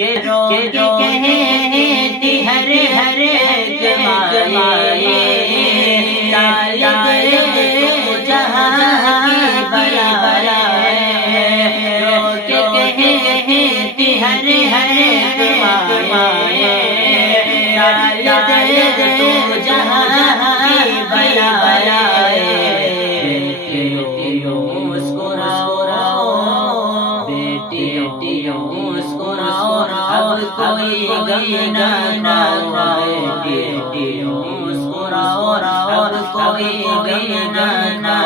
کہ کہتی ہر مائے ڈال دے جہاں کی بلا رو کے کہتی ہر مائے ڈال دے جہاں کی بلا بیٹیوں مسکراؤ بیٹیوں مسکراؤ اب کوئی غم نہ بیٹیوں مسکراؤ اب کوئی غم نہ